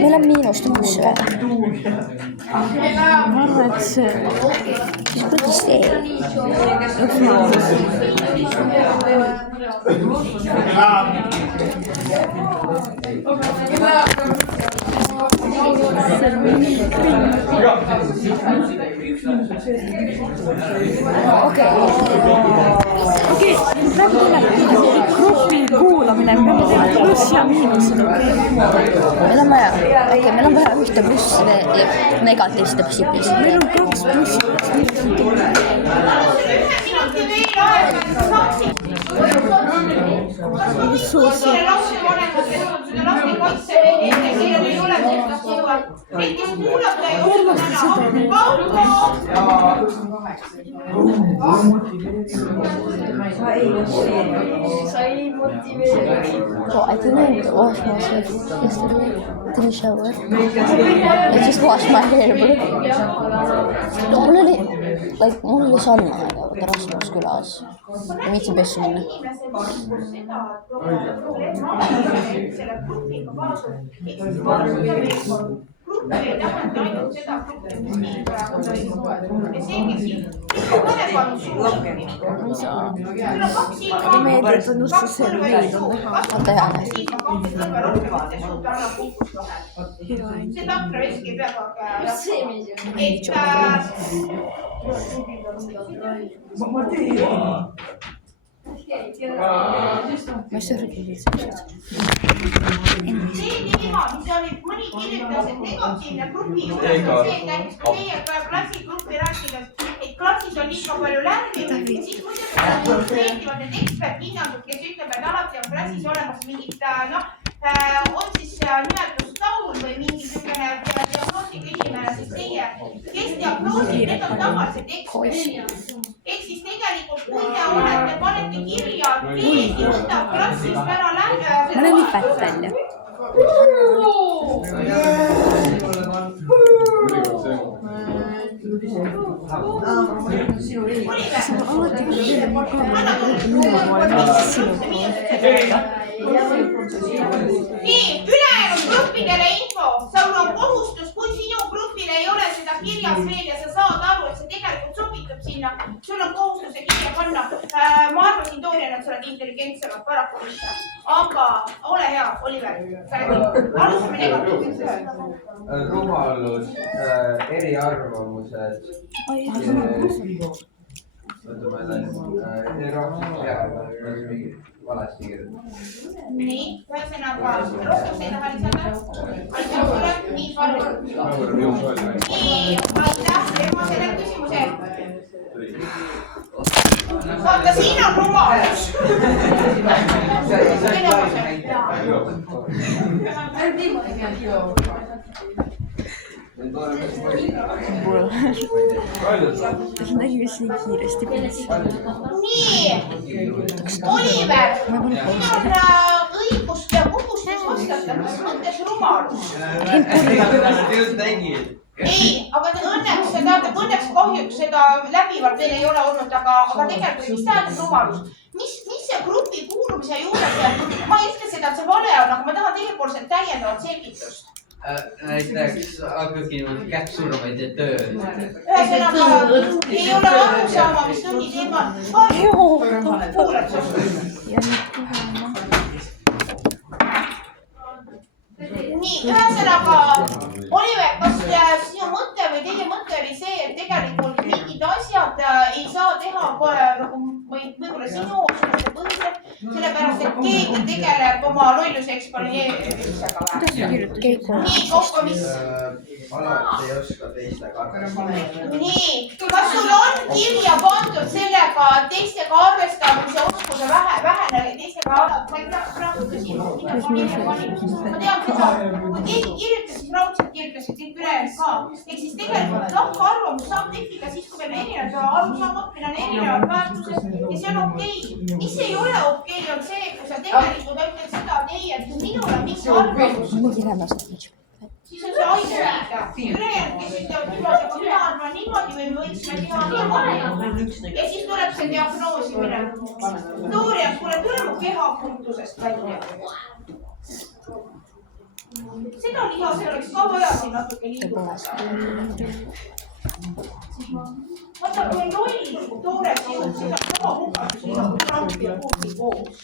Meil on miinust uus veel. Ma arvan, et see Siis protesteeri. Okei, praegu tuleb grupi kuulamine, me peame teha pluss ja miinused, okei? meil on vaja ühte plussi ja negatiivset positiivset. Meil on 2 plussi, 2 miinused. So I didn't wash myself yesterday. Didn't shower. I just washed my hair, bro. Mul oli sauna aega Rasmus külas. Ma viitsin pessu minna. Gruppi ei tähenda ainult seda gruppi, mis nii praegu ja see, kes siin mõnepannud suuski. Sul on 2 ilma, Meediat on just see meid on näha. See takra veski ei pea ka Ma sörgin sellised. See teema, mis oli mõni kirjutas, et negatiivne grupi juures on see, et näiteks kui teie klassigruppi rääkides, et klassis on liiga palju lärmi, siis muidugi meeldivad need eksperthinnangud, kes ütleb, et alati on klassis olemas mingid, on siis nimetustaul või mingisugune diagnostika inimene, siis teie, kes diagnoosid, need on tavaliselt eksperdid. Ehk siis tegelikult, kui te olete, panete kirja, keegi võtab klassist ära lähe. Ma olen nii pätt välja. Nii, ülejäänud gruppidele info. Sul on kohustus, kui sinu grupil ei ole seda kirjas veel ja sa saad aru, et see tegelikult sobitub sinna. Sul on kohustus see kirja panna. Ma arvasin Toorian, et sa oled intelligentsemad, paraku mitte. Aga ole hea, Oliver. Alustame negatiivselt. Rumalus, eriarvamused. Valesti kirjutada. Nii, ühesõnaga, rohkem teile välisada. Aitäh sulle, nii palju. Nii, aitäh, ma selle küsimuse. Vaata, siin on rumalus. Nägi vist nii kiiresti pilis. Nii, Oliver, nüüd on õigust ja kohustus vastata, mis mõttes rumalus. Ei, aga õnneks kahjuks seda läbivalt veel ei ole olnud, aga tegelikult, mis tähendab rumalus? Mis see grupi kuulumise juures, ma ei ütle seda, et see vale on, aga ma tahan teiepoolselt täiendavat selgitust. Näiteks hakkabki kätt surmaid ja tööd. Ühesõnaga, ei ole aru saama, mis tunni teema on. Kuulad sul. Nii, ühesõnaga, Oliver, kas sinu mõte või teie mõte oli see, et tegelikult mingid asjad ei saa teha võib-olla sinu põhiliselt, sellepärast, et keegi tegeleb oma lolluse eksponeerimisega. Nii, kompromiss. Alati ei oska teistega arvestada. Nii, kas sul on kirja pandud sellega teistega arvestamise oskuse vähene teistega alati? Ma ei tea, praegu küsima, mida ma kirja panin. Ma tean seda, kui keegi kirjutas, siis raudselt kirjutasid kõik ülejäänud ka. Ehk siis tegelikult lahkarvamus saab tekkida siis, kui meil on erinevad arusaamad, meil on erinevad väärtused ja see on okei. Mis ei ole okei, on see, kui sa tegelikult ütled seda, et ei, et minul on mingi arvamus. Siis on see ainuüksi. valeta. Ülejäänud, kes ütlevad niimoodi, aga mina arvan niimoodi või me võiksime teha niimoodi. Ja siis tuleb see diagnoosimine. Dorian, kuule, tule mu kehapuutusest välja. Seda lihas oleks ka vaja siin natuke liigutada. Vaata, kui on roll toores jõud, siis on sama hukas, siis on tramp ja puuti koos.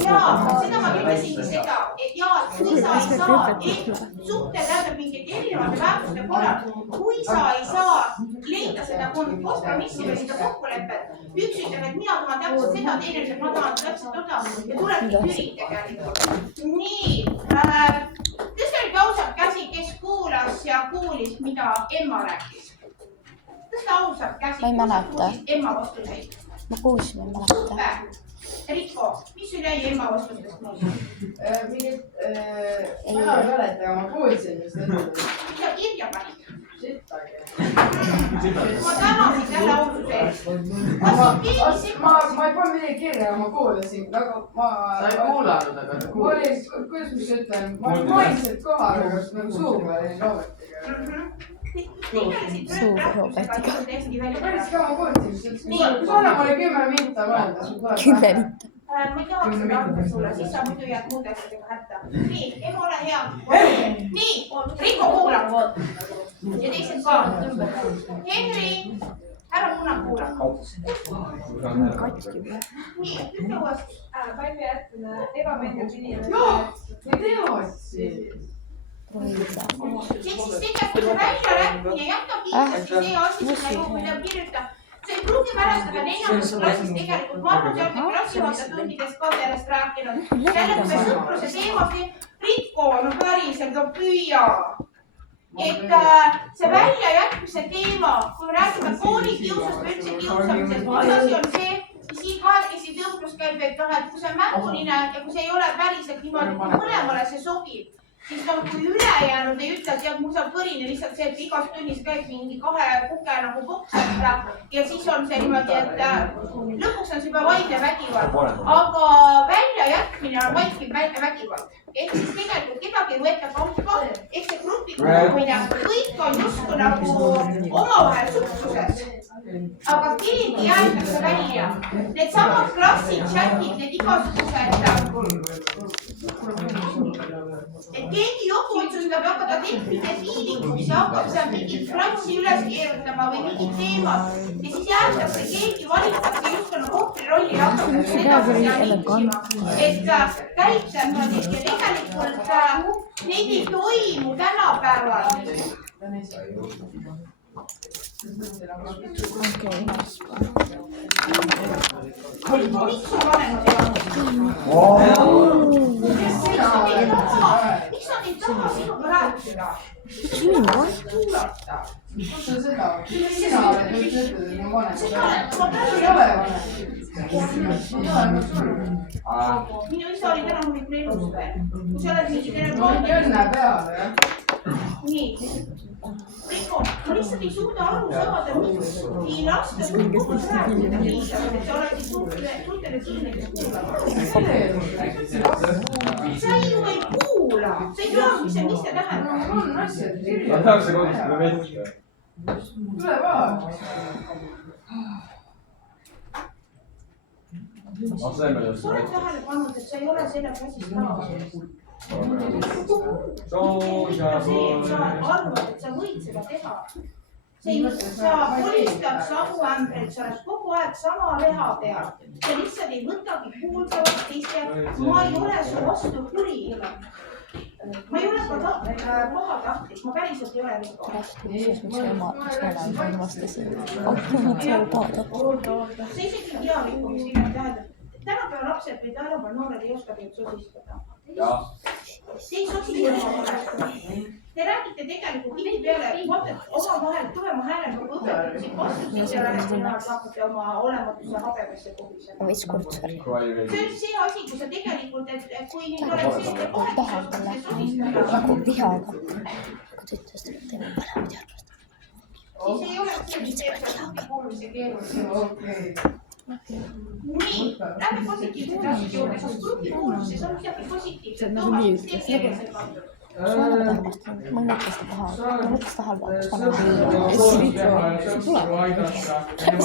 Jaa, seda ma ütlesingi seda, et jaa, kui sa ei saa, suhte tähendab mingit erinevate väärtuste korral, kui sa ei saa leida seda kompromissi või seda kokkulepet, üks ütleb, et mina tahan täpselt seda, teine ütleb, ma tahan täpselt toda ja tulebki tüli tegelikult. Nii, tõsta nüüd ausalt käsi, kes kuulas ja kuulis, mida Emma rääkis. Tõsta ausalt käsi, Ma ei mäleta. kuulis Emma vastuseid. Ma kuulsin, ma ei mäleta. Super. Rikko, mis sul jäi Emma vastustest mulle? Mingit, mina ei mäleta, aga ma kuulsin vist ütelda. Mida kirja panid? Sittagi. Ma tänasin selle aususe eest. Ma ei pannud midagi kirja, ma kuulasin, aga Sa ei kuulanud, aga sa ma kuulsid. olin, kuidas ma siis ütlen, ma olin mainiselt kohal, aga nagu suuga olin Robertiga. Suuga Robertiga. Päris ka ma kuulsin, sest kui sa annad mulle 10 minta mõelda, siis tuleb 10 minta. Ma ei tahaks seda anda sulle, siis sa muidu jääd muude asjadega hätta. Nii, Emma, ole hea. Nii, Rikko kuulab. Ja teised ka. Henri, ära kunagi kuula. Nii, ütle uuesti. Palju jätmine, ebameeldiv inimene. Joo, ei tea siis. Siis tegelikult see väljarääkimine jätab kindlasti see asi sinna juurde, mida kirjuta. See ei pruugi mälestada 4. klassis tegelikult, ma arvan, see olete klassijuhatatundides ka sellest rääkinud. Jälle, kui me sõpruse teemast, Rikko on päriselt, püüa. Et see väljajätmise teema, kui me räägime koolikiusust või üldse kiusamisest, üks asi on see, mis siin kahekesi tõmplus käib, et kui see on mänguline ja kui see ei ole päriselt niimoodi, kui mõlemale see sobib, siis kui ülejäänud ei ütle, et jah, mul saab kõrine lihtsalt see, et igas tunnis käib mingi 2 kuke nagu poksata ja siis on see niimoodi, et lõpuks on see juba vaimne vägivald, aga väljajätmine on vaikiv vägivald. Ehk siis tegelikult kedagi ei võeta kampa, ehk see grupi kuulumine, kõik on justkui nagu omavahel suhtluses. Aga keegi jäetakse välja. Need samad klassid, chatid, need igasugused, et keegi joku otsustab hakata teppide piilikuks ja hakkab seal mingit frantsi üles keerutama või mingit teemat ja siis jäetakse keegi valitakse justkui nagu ohvri rolli ja hakkab edasi ja niisima. Et käite niimoodi ja tegelikult neid ei toimu tänapäeval. Miks su vanemad ei olnud? Miks nad ei taha sinuga rääkida? Kuulata. Kus on seda? Sina oled nüüd ütelnud, et ma vanem. Ei ole vanem. Minu isa oli täna hommikul elus veel. Kui sa oled mingi Mingi õnne peale, jah? Nii. Rikko, ma lihtsalt ei suuda aru saada, miks ei lasta suhtes rääkida piisavalt, et sa oled suhtele siinne, kes kuulavad. Sa ju ei kuula, sa ei tea, mis see tähendab. On asjad kirja. Ma tahaks see kodust küll veidi. Tule vaata. Ma sain meil just Sa oled tähele pannud, et sa ei ole selle klassist taas. Sa arvad, et sa võid seda teha. Sa kolistad samu ämbreid, sa oled kogu aeg sama reha peal. Sa lihtsalt ei võtagi kuuldavalt teiste. Ma ei ole su vastu kuri. Ma ei ole ka pahatahtlik, ma päriselt ei ole Rikko. Miks ma vastasin? See on pahatahtlik. See isegi ei tea Rikko, mis nimelt tähendab. Tänapäeva lapsed või tänapäeva noored ei oska teid sosistada. See ei sosistada. Te räägite tegelikult tihtipeale, omavahel tugeva häälega õpetate siin vastuseid ja hakkate oma olematuse habemesse kohusema. Ma veits kurtsar. See on see asi, kui sa tegelikult, et kui nüüd oleks selliste kohestusest, siis sosistada. Nagu vihaga. Kui ta ütles, et teeme vanemad järgmist. Siis ei oleks see, mis teeb seda kuulmise keeruliseks. nii, lähme positiivsete asjade juurde, sest grupi kuulumises on midagi positiivset. nagu nii ütles. Sul on nagu tahmast. Ma mõtlen seda taha. Ma mõtlen seda halba.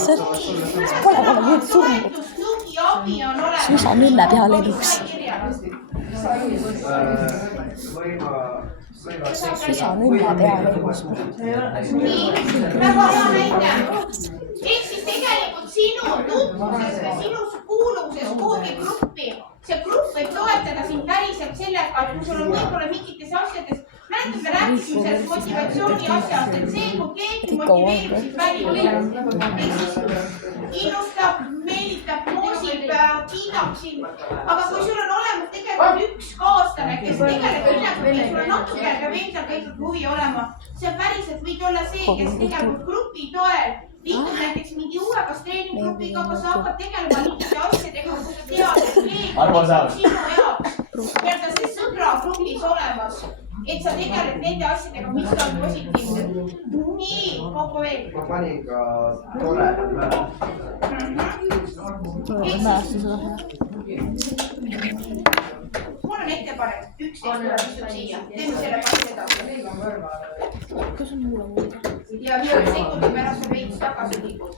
See pole muud surnud. Suisa nülle peale eluks. Suisa nülle peale eluks. Nii, väga hea näide. Ehk siis tegelikult sinu tutvuses või sinu kuuluvuses kuhugi gruppi, see grupp võib toetada sind päriselt sellega, et kui sul on võib-olla mingites asjades, mäletad, me rääkisime sellest motivatsiooni asjast, et see, kui keegi motiveerib sind päriselt, ehk siis innustab, meelitab, moosib, kiidab sind, aga kui sul on olemas tegelikult üks kaaslane, kes tegeleb millegagi, sul on natukene ka endal kõik huvi olema, see on päriselt võid olla see, kes tegelikult grupi toel liitub näiteks mingi uue kas treeninggrupiga, kas sa hakkad tegelema mingite asjadega, kui sa tead, et keegi on sinu jaoks nii-öelda see sõbra grupis olemas, et sa tegeled nende asjadega, mis on positiivsed. Nii, kokku veel. Ma panin ka toredad määrad. Mul on ettepanek, 11 tuleb istub siia, teeme selle passi edasi. Kus on mulle muuda? Ja 5 sekundi pärast sa veits tagasi liigud.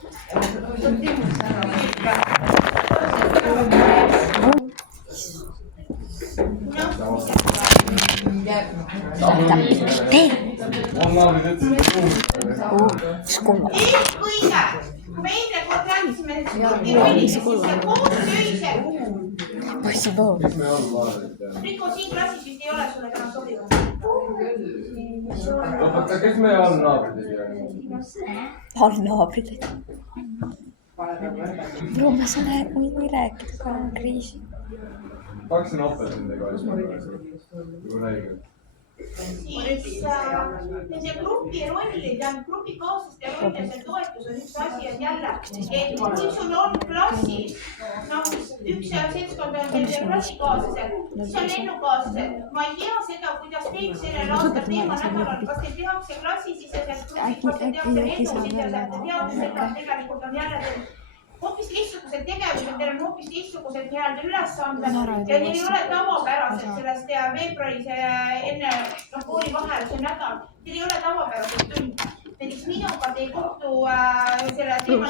Skolla. Eelkõige, kui me eelne kord rääkisime, et see koostööise. Riko, siin klassis vist ei ole sulle täna sobivad. Oota, kes meie all naabrid ei tea? All naabrid. Bro, ma saan ei rääkida, kui on kriisi. Paksin opet nendega asjadega. Juba näiga. Siis nende grupi rollid ja grupikaaslaste roll ja see toetus on üks asi, et jälle, et kui sul on klassis, üks seltskond on teil klassikaaslased, siis on lennukaaslased. Ma ei tea seda, kuidas teil sellel aastal teemanädalal, kas teil tehakse klassisiseselt grupid, kas teil tehakse lennusiseselt, te teate seda, et tegelikult on jälle teil hoopis teistsugused tegevused, teil on hoopis teistsugused nii-öelda ülesanded ja teil ei ole tavapäraselt sellest veebruaris enne koolivaheluse nädal, teil ei ole tavapäraselt tunde. Näiteks minuga te ei kohtu selle teema